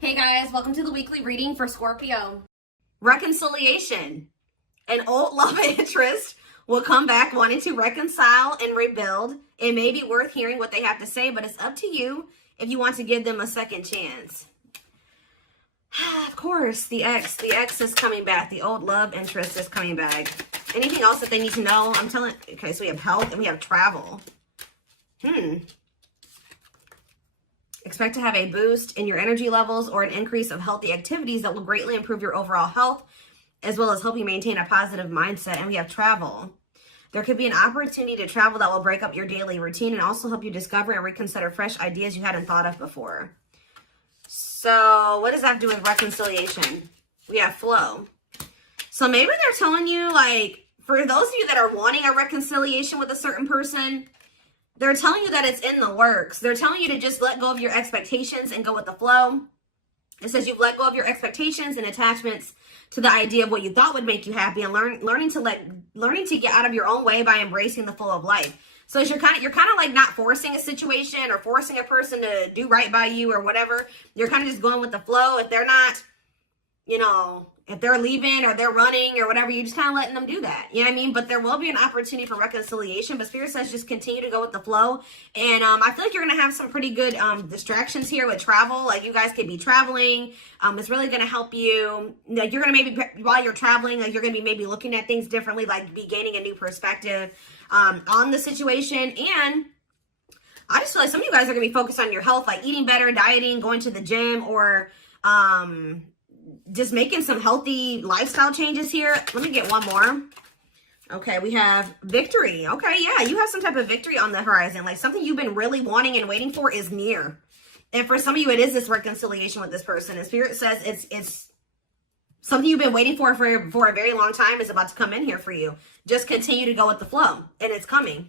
Hey guys, welcome to the weekly reading for Scorpio. Reconciliation. An old love interest will come back wanting to reconcile and rebuild. It may be worth hearing what they have to say, but it's up to you if you want to give them a second chance. Of course, the ex is coming back. The old love interest is coming back. Anything else that they need to know? Okay, so we have health and we have travel. Expect to have a boost in your energy levels or an increase of healthy activities that will greatly improve your overall health, as well as help you maintain a positive mindset. And we have travel. There could be an opportunity to travel that will break up your daily routine and also help you discover and reconsider fresh ideas you hadn't thought of before. So what does that have to do with reconciliation? We have flow. So maybe they're telling you, like, for those of you that are wanting a reconciliation with a certain person, they're telling you that it's in the works. They're telling you to just let go of your expectations and go with the flow. It says you've let go of your expectations and attachments to the idea of what you thought would make you happy, and learning to get out of your own way by embracing the flow of life. So you're kind of like not forcing a situation or forcing a person to do right by you or whatever. You're kind of just going with the flow. If they're not, if they're leaving or they're running or whatever, you're just kind of letting them do that. You know what I mean? But there will be an opportunity for reconciliation. But Spirit says just continue to go with the flow. And I feel like you're going to have some pretty good distractions here with travel. Like you guys could be traveling. It's really going to help you. Like you're going to maybe, while you're traveling, like you're going to be maybe looking at things differently, like be gaining a new perspective on the situation. And I just feel like some of you guys are going to be focused on your health, like eating better, dieting, going to the gym, or just making some healthy lifestyle changes here. Let me get one more. Okay, we have victory. Okay, yeah, you have some type of victory on the horizon. Like something you've been really wanting and waiting for is near. And for some of you, it is this reconciliation with this person. And Spirit says it's something you've been waiting for a very long time is about to come in here for you. Just continue to go with the flow, and it's coming.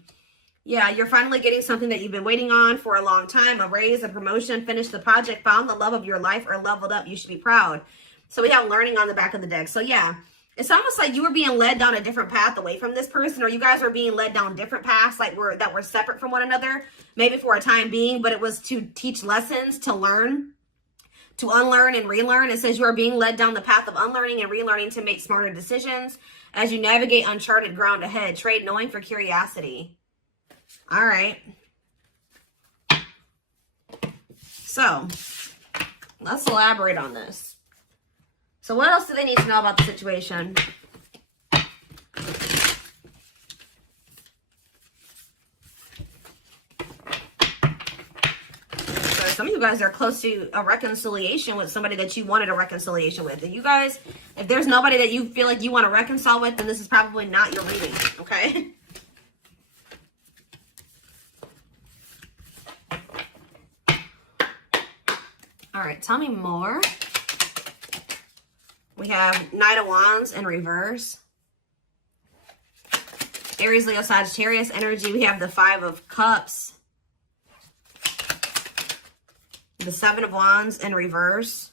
Yeah, you're finally getting something that you've been waiting on for a long time. A raise, a promotion, finished the project, found the love of your life, or leveled up. You should be proud. So we have learning on the back of the deck. So yeah, it's almost like you were being led down a different path away from this person, or you guys were being led down different paths that were separate from one another, maybe for a time being, but it was to teach lessons, to learn, to unlearn and relearn. It says you are being led down the path of unlearning and relearning to make smarter decisions as you navigate uncharted ground ahead. Trade knowing for curiosity. All right. So let's elaborate on this. So what else do they need to know about the situation? So some of you guys are close to a reconciliation with somebody that you wanted a reconciliation with. And you guys, if there's nobody that you feel like you want to reconcile with, then this is probably not your reading, okay? All right, tell me more. We have Knight of Wands in reverse. Aries, Leo, Sagittarius energy. We have the Five of Cups. The Seven of Wands in reverse.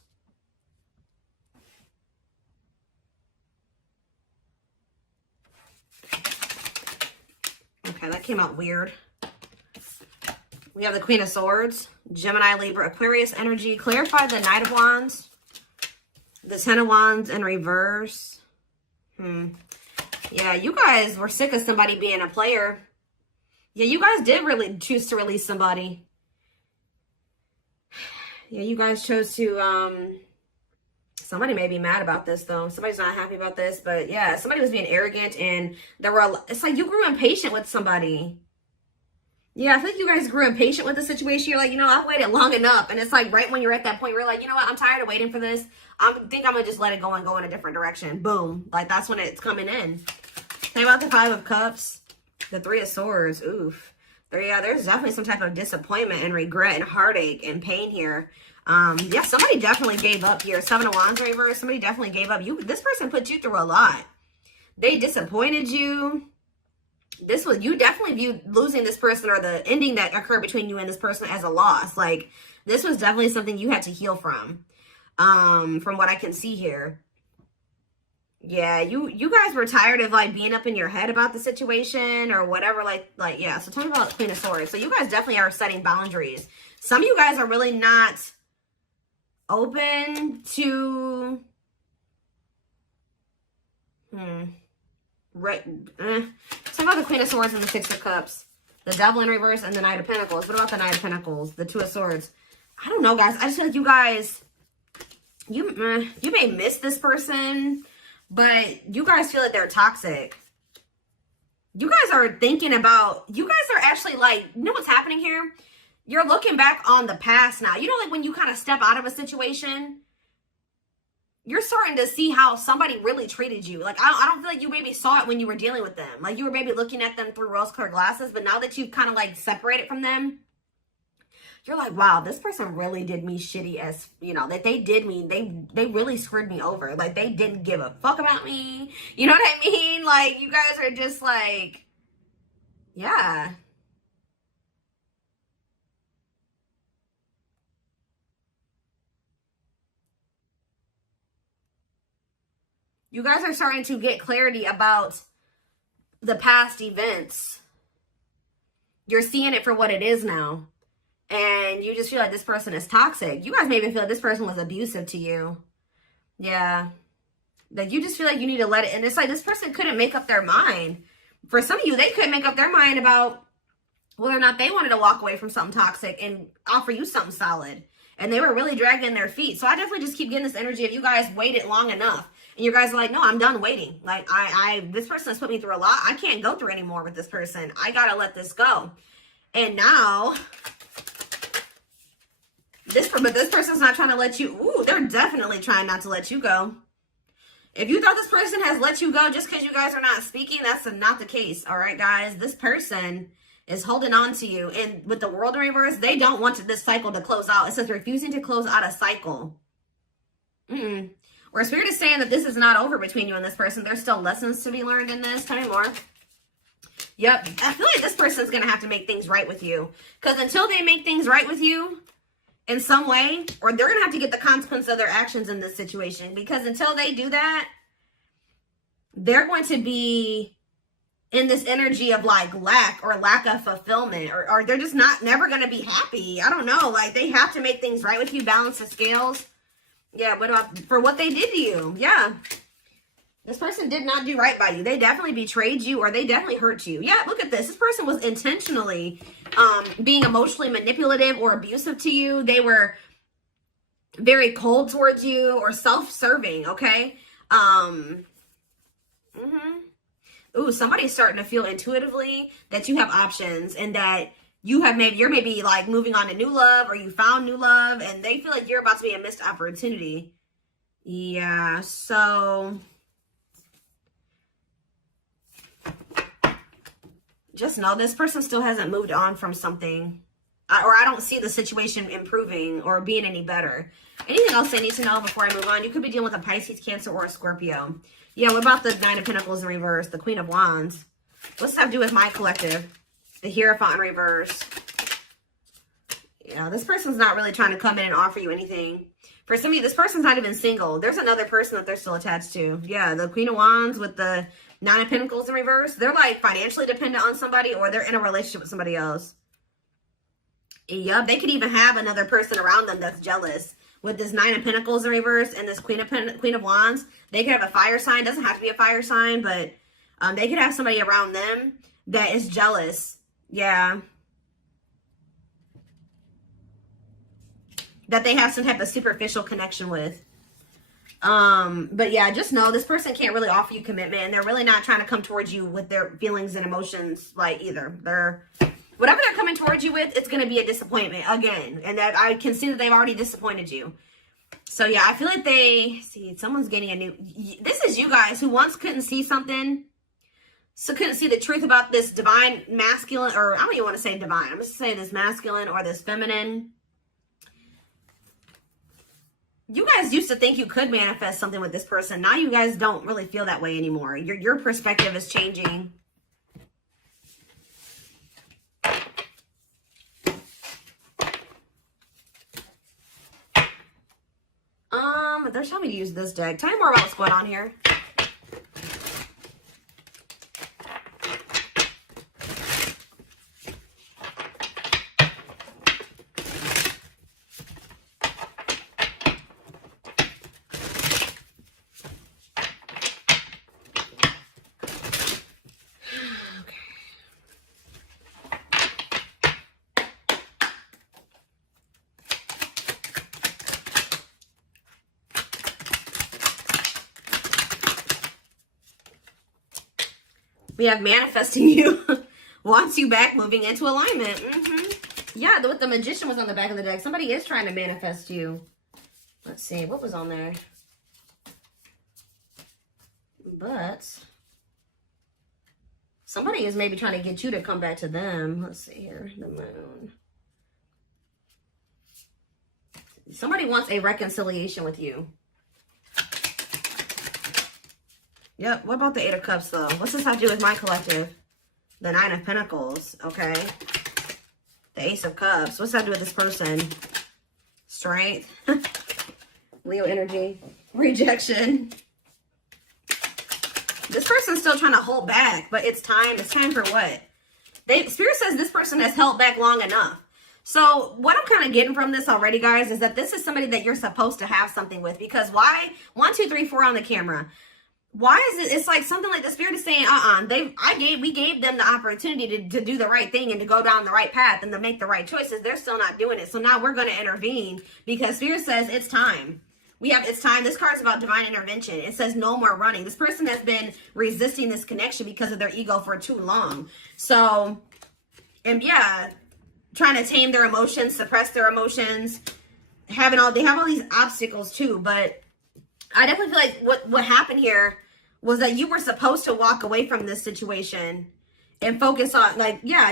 Okay, that came out weird. We have the Queen of Swords. Gemini, Libra, Aquarius energy. Clarify the Knight of Wands. The Ten of Wands in reverse. Yeah, you guys were sick of somebody being a player. Yeah, you guys did really choose to release somebody. Yeah, you guys chose to, somebody may be mad about this though. Somebody's not happy about this, but yeah, somebody was being arrogant and it's like you grew impatient with somebody. Yeah, I think you guys grew impatient with the situation. You're like, I've waited long enough. And it's like right when you're at that point, you're like, you know what? I'm tired of waiting for this. I think I'm going to just let it go and go in a different direction. Boom. Like that's when it's coming in. Think about the Five of Cups. The Three of Swords. Oof. There's definitely some type of disappointment and regret and heartache and pain here. Yeah, somebody definitely gave up here. Seven of Wands reverse. Somebody definitely gave up. This person put you through a lot. They disappointed you. You definitely viewed losing this person or the ending that occurred between you and this person as a loss. Like this was definitely something you had to heal from what I can see here. Yeah, you guys were tired of like being up in your head about the situation or whatever. Like yeah. So tell me about Queen of Swords. So you guys definitely are setting boundaries. Some of you guys are really not open to right. Talk about the Queen of Swords and the Six of Cups, the Devil in reverse, and the Knight of Pentacles. What about the Knight of Pentacles, the Two of Swords? I don't know, guys. I just feel like you guys, you may miss this person, but you guys feel like they're toxic. You guys are thinking about, you guys are actually like, you know what's happening here? You're looking back on the past now. You know, like when you kind of step out of a situation, you're starting to see how somebody really treated you. Like, I don't feel like you maybe saw it when you were dealing with them. Like, you were maybe looking at them through rose-colored glasses, but now that you've kind of, like, separated from them, you're like, wow, this person really did me shitty as, you know, that they did me. They really screwed me over. Like, they didn't give a fuck about me. You know what I mean? Like, you guys are just like, yeah. You guys are starting to get clarity about the past events. You're seeing it for what it is now. And you just feel like this person is toxic. You guys maybe feel like this person was abusive to you. Yeah. Like you just feel like you need to let it. And it's like this person couldn't make up their mind. For some of you, they couldn't make up their mind about whether or not they wanted to walk away from something toxic and offer you something solid. And they were really dragging their feet. So I definitely just keep getting this energy of you guys waited long enough. And you guys are like, no, I'm done waiting. Like, this person has put me through a lot. I can't go through anymore with this person. I got to let this go. And now, this person's not trying to let you, ooh, they're definitely trying not to let you go. If you thought this person has let you go just because you guys are not speaking, that's not the case. All right, guys, this person is holding on to you. And with the World in reverse, they don't want this cycle to close out. It says refusing to close out a cycle. Or Spirit is saying that this is not over between you and this person. There's still lessons to be learned in this. Tell me more. Yep. I feel like this person's going to have to make things right with you. Because until they make things right with you in some way, or they're going to have to get the consequence of their actions in this situation. Because until they do that, they're going to be in this energy of like lack of fulfillment. Or they're just never going to be happy. I don't know. Like they have to make things right with you. Balance the scales. Yeah, what about for what they did to you? Yeah. This person did not do right by you. They definitely betrayed you or they definitely hurt you. Yeah, look at this. This person was intentionally being emotionally manipulative or abusive to you. They were very cold towards you or self-serving, okay? Ooh, somebody's starting to feel intuitively that you have options and that you're maybe like moving on to new love or you found new love and they feel like you're about to be a missed opportunity. Yeah, so just know this person still hasn't moved on from something or I don't see the situation improving or being any better. Anything else I need to know before I move on? You could be dealing with a Pisces, Cancer, or a Scorpio. Yeah, what about the Nine of Pentacles in reverse, the Queen of Wands? What's that have to do with my collective? The Hierophant in reverse. Yeah, this person's not really trying to come in and offer you anything. For some of you, this person's not even single. There's another person that they're still attached to. Yeah, the Queen of Wands with the Nine of Pentacles in reverse. They're like financially dependent on somebody or they're in a relationship with somebody else. Yep, they could even have another person around them that's jealous. With this Nine of Pentacles in reverse and this Queen of Wands, they could have a fire sign. Doesn't have to be a fire sign, but they could have somebody around them that is jealous. Yeah. That they have some type of superficial connection with. But yeah, just know this person can't really offer you commitment and they're really not trying to come towards you with their feelings and emotions like either. Whatever they're coming towards you with, it's going to be a disappointment again. And that I can see that they've already disappointed you. So yeah, I feel like someone's getting a new, this is you guys who once couldn't see something. So couldn't see the truth about this divine masculine, or I don't even want to say divine. I'm just saying this masculine or this feminine. You guys used to think you could manifest something with this person. Now you guys don't really feel that way anymore. Your perspective is changing. They're telling me to use this deck. Tell me more about what's going on here. We have manifesting you. Wants you back, moving into alignment. Yeah, the Magician was on the back of the deck. Somebody is trying to manifest you. Let's see. What was on there? But somebody is maybe trying to get you to come back to them. Let's see here. The Moon. Somebody wants a reconciliation with you. Yep. What about the Eight of Cups, though? What's this have to do with my collective? The Nine of Pentacles. Okay. The Ace of Cups. What's that do with this person? Strength. Leo energy. Rejection. This person's still trying to hold back, but it's time. It's time for what? Spirit says this person has held back long enough. So what I'm kind of getting from this already, guys, is that this is somebody that you're supposed to have something with. Because why? 1, 2, 3, 4 on the camera. Why is it? It's like something like the Spirit is saying, we gave them the opportunity to do the right thing and to go down the right path and to make the right choices. They're still not doing it. So now we're going to intervene because Spirit says it's time. It's time. This card is about divine intervention. It says no more running. This person has been resisting this connection because of their ego for too long. So, and yeah, trying to tame their emotions, suppress their emotions, they have all these obstacles too. But I definitely feel like what happened here was that you were supposed to walk away from this situation and focus on,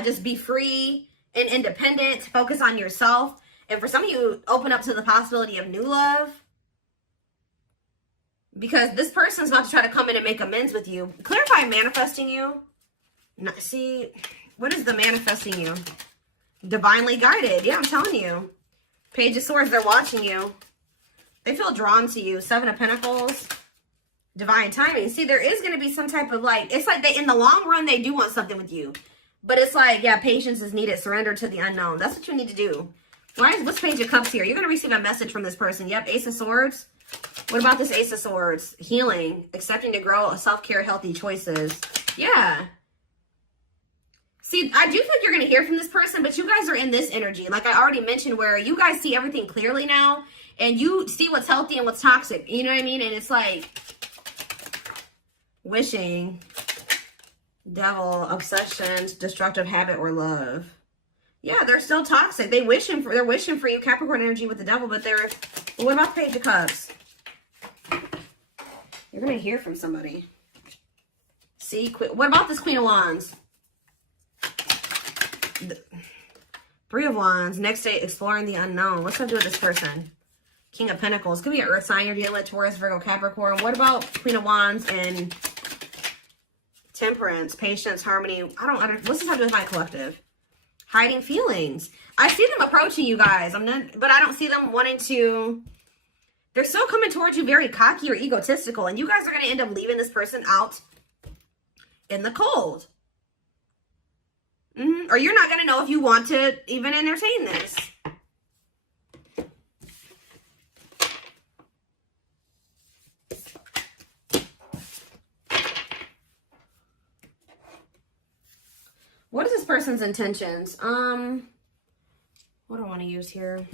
just be free and independent, focus on yourself. And for some of you, open up to the possibility of new love. Because this person's about to try to come in and make amends with you. Clarify manifesting you. See, what is the manifesting you? Divinely guided. Yeah, I'm telling you. Page of Swords, they're watching you. They feel drawn to you. Seven of Pentacles. Divine timing. See, there is going to be some type of it's like in the long run, they do want something with you. But it's like, yeah, patience is needed. Surrender to the unknown. That's what you need to do. What's Page of Cups here? You're going to receive a message from this person. Yep, Ace of Swords. What about this Ace of Swords? Healing, accepting to grow, self-care, healthy choices. Yeah. See, I do think you're going to hear from this person, but you guys are in this energy. Like I already mentioned, where you guys see everything clearly now, and you see what's healthy and what's toxic. You know what I mean? And it's like wishing, devil, obsessions, destructive habit, or love. Yeah, they're still toxic. They're wishing for you, Capricorn energy with the devil, but what about the Page of Cups? You're going to hear from somebody. See, what about this Queen of Wands? Three of Wands. Next day, exploring the unknown. What's that do with this person? King of Pentacles. Could be an earth sign you're dealing with, Taurus, Virgo, Capricorn. What about Queen of Wands and Temperance, patience, harmony? What's this have to do with my collective? Hiding feelings. I see them approaching you guys. But I don't see them wanting to. They're still coming towards you very cocky or egotistical. And you guys are going to end up leaving this person out in the cold. Or you're not going to know if you want to even entertain this. What is this person's intentions? What do I want to use here?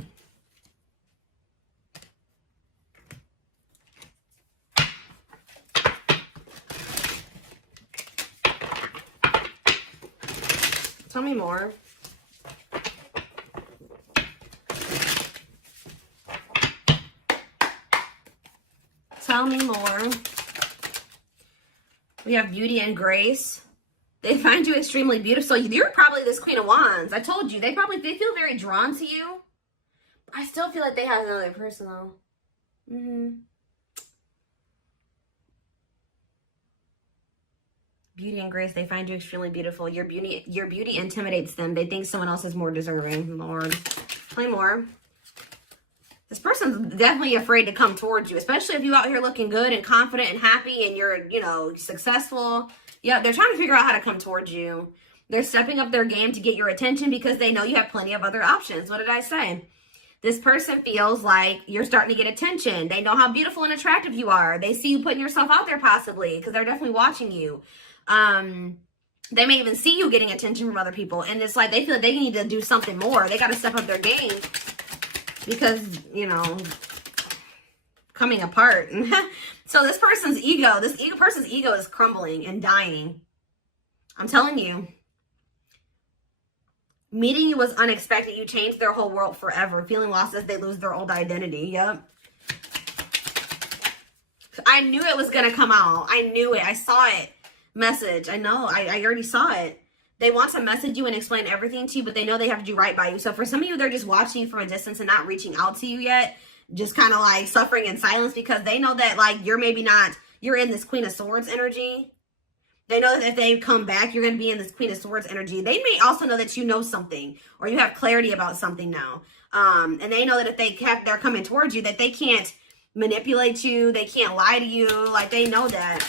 Tell me more. Tell me more. We have beauty and grace. They find you extremely beautiful. So you're probably this Queen of Wands. I told you. They feel very drawn to you. I still feel like they have another person though. Beauty and grace, they find you extremely beautiful. Your beauty intimidates them. They think someone else is more deserving. Lord. Play more. This person's definitely afraid to come towards you, especially if you out here looking good and confident and happy and you're, successful. Yeah, they're trying to figure out how to come towards you. They're stepping up their game to get your attention because they know you have plenty of other options. What did I say? This person feels like you're starting to get attention. They know how beautiful and attractive you are. They see you putting yourself out there possibly because they're definitely watching you. They may even see you getting attention from other people. And it's like they feel like they need to do something more. They got to step up their game because, coming apart. So this person's ego is crumbling and dying. I'm telling you. Meeting you was unexpected. You changed their whole world forever. Feeling lost as they lose their old identity. Yep. I knew it was going to come out. I knew it. I saw it. Message. I know. I already saw it. They want to message you and explain everything to you, but they know they have to do right by you. So for some of you, they're just watching you from a distance and not reaching out to you yet. Just kind of like suffering in silence because they know that like you're maybe not, you're in this Queen of Swords energy. They know that if they come back, you're going to be in this Queen of Swords energy. They may also know that you know something or you have clarity about something now. And they know that if they're coming towards you, that they can't manipulate you. They can't lie to you. Like they know that.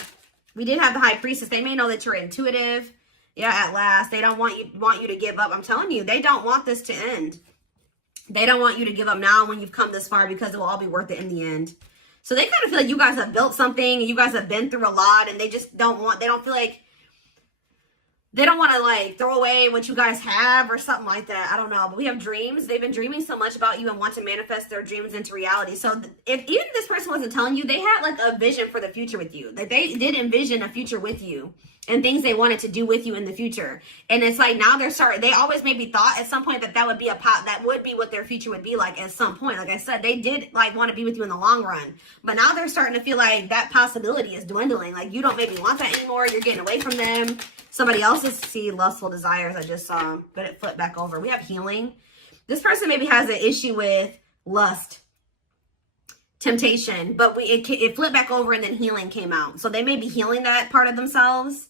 We did have the High Priestess. They may know that you're intuitive. Yeah, at last. They don't want you to give up. I'm telling you, they don't want this to end. They don't want you to give up now when you've come this far because it will all be worth it in the end. So they kind of feel like you guys have built something. You guys have been through a lot and they just don't want to like throw away what you guys have or something like that. I don't know. But we have dreams. They've been dreaming so much about you and want to manifest their dreams into reality. So if even this person wasn't telling you, they had like a vision for the future with you. Like they did envision a future with you and things they wanted to do with you in the future. And it's like now they always maybe thought at some point that would be that would be what their future would be like at some point. Like I said, they did like want to be with you in the long run. But now they're starting to feel like that possibility is dwindling. Like you don't maybe want that anymore. You're getting away from them. Somebody else's lustful desires I just saw, but it flipped back over. We have healing. This person maybe has an issue with lust, temptation, but it flipped back over and then healing came out. So they may be healing that part of themselves.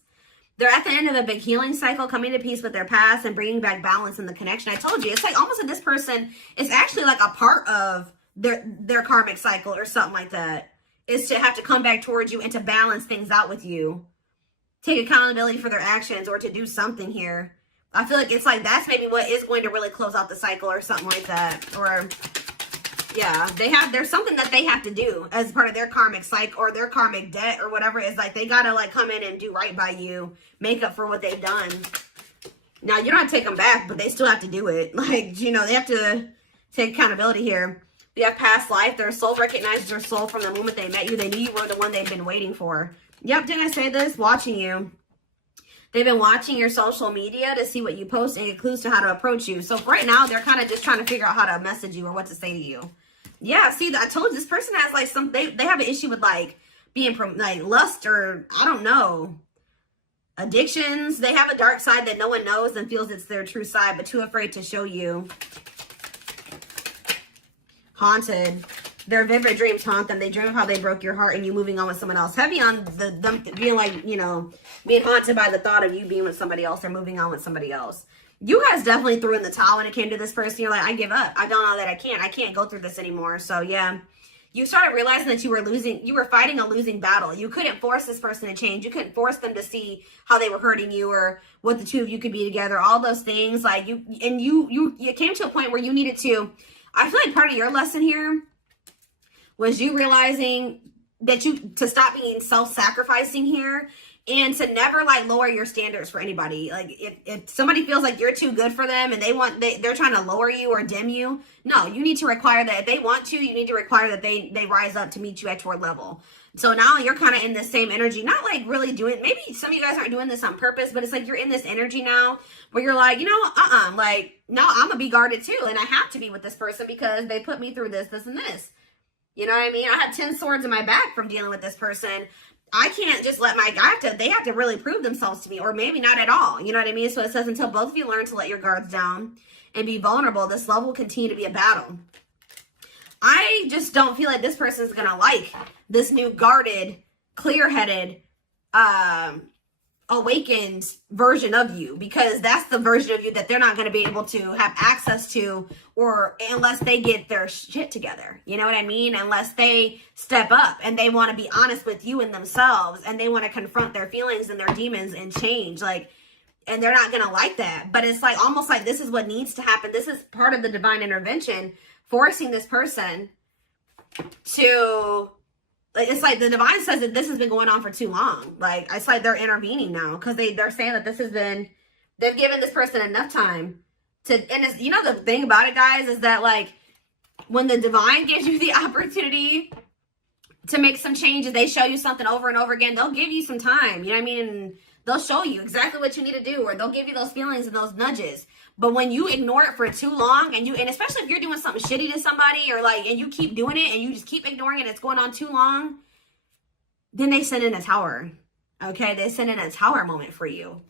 They're at the end of a big healing cycle, coming to peace with their past and bringing back balance in the connection. I told you, it's like almost that this person is actually like a part of their karmic cycle or something like that. Is to have to come back towards you and to balance things out with you. Take accountability for their actions or to do something here. I feel like it's like that's maybe what is going to really close out the cycle or something like that. Or yeah, there's something that they have to do as part of their karmic cycle or their karmic debt or whatever it is. Like they gotta like come in and do right by you, make up for what they've done. Now you don't have to take them back, but they still have to do it. Like, you know, they have to take accountability here. We have past life. Their soul recognizes their soul from the moment they met you. They knew you were the one they've been waiting for. Yep, didn't I say this? Watching you. They've been watching your social media to see what you post and get clues to how to approach you. So right now, they're kind of just trying to figure out how to message you or what to say to you. Yeah, see, I told you this person has like they have an issue with like being like lust or I don't know, addictions. They have a dark side that no one knows and feels it's their true side, but too afraid to show you. Haunted. Their vivid dreams haunt them. They dream of how they broke your heart and you moving on with someone else. Heavy on them being like, you know, being haunted by the thought of you being with somebody else or moving on with somebody else. You guys definitely threw in the towel when it came to this person. You're like, I give up. I don't know that I can't go through this anymore. So yeah, you started realizing that you were fighting a losing battle. You couldn't force this person to change. You couldn't force them to see how they were hurting you or what the two of you could be together. All those things like you came to a point where you needed to, I feel like part of your lesson here was you realizing that to stop being self-sacrificing here and to never like lower your standards for anybody. Like if somebody feels like you're too good for them and they're trying to lower you or dim you, no, you need to require that if they want to, you need to require that they rise up to meet you at your level. So now you're kind of in the same energy, not like really doing, maybe some of you guys aren't doing this on purpose, but it's like you're in this energy now where you're like, you know, like, no, I'm gonna be guarded too. And I have to be with this person because they put me through this, and this. You know what I mean? I had 10 swords in my back from dealing with this person. I can't just let they have to really prove themselves to me, or maybe not at all. You know what I mean? So it says, until both of you learn to let your guards down and be vulnerable, this love will continue to be a battle. I just don't feel like this person is going to like this new guarded, clear-headed, awakened version of you, because that's the version of you that they're not going to be able to have access to, or unless they get their shit together. You know what I mean? Unless they step up and they want to be honest with you and themselves, and they want to confront their feelings and their demons and change, like, and they're not going to like that. But it's like almost like this is what needs to happen. This is part of the divine intervention, forcing this person to, like, it's like the divine says that this has been going on for too long. Like, it's like they're intervening now because they're saying that this has been, they've given this person enough time to, and it's, you know, the thing about it, guys, is that like when the divine gives you the opportunity to make some changes, they show you something over and over again, they'll give you some time. You know what I mean? And They'll show you exactly what you need to do, or they'll give you those feelings and those nudges. But when you ignore it for too long, and especially if you're doing something shitty to somebody, or like, and you keep doing it and you just keep ignoring it, and it's going on too long, then they send in a tower. Okay, they send in a tower moment for you.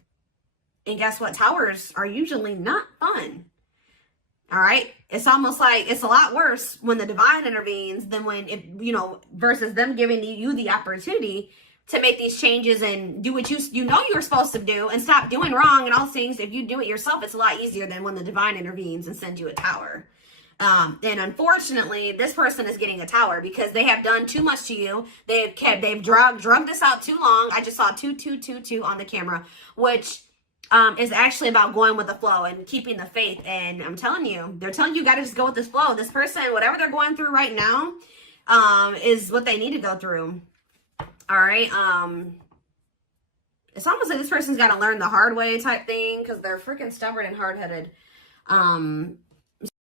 And guess what? Towers are usually not fun. All right. It's almost like it's a lot worse when the divine intervenes than when, versus them giving you the opportunity to make these changes and do what you know you're supposed to do and stop doing wrong and all things. If you do it yourself, it's a lot easier than when the divine intervenes and sends you a tower. And unfortunately, this person is getting a tower because they have done too much to you. They've drugged this out too long. I just saw 2222 on the camera, which is actually about going with the flow and keeping the faith. And I'm telling you, they're telling you got to just go with this flow. This person, whatever they're going through right now, is what they need to go through. All right. It's almost like this person's got to learn the hard way type thing because they're freaking stubborn and hard-headed.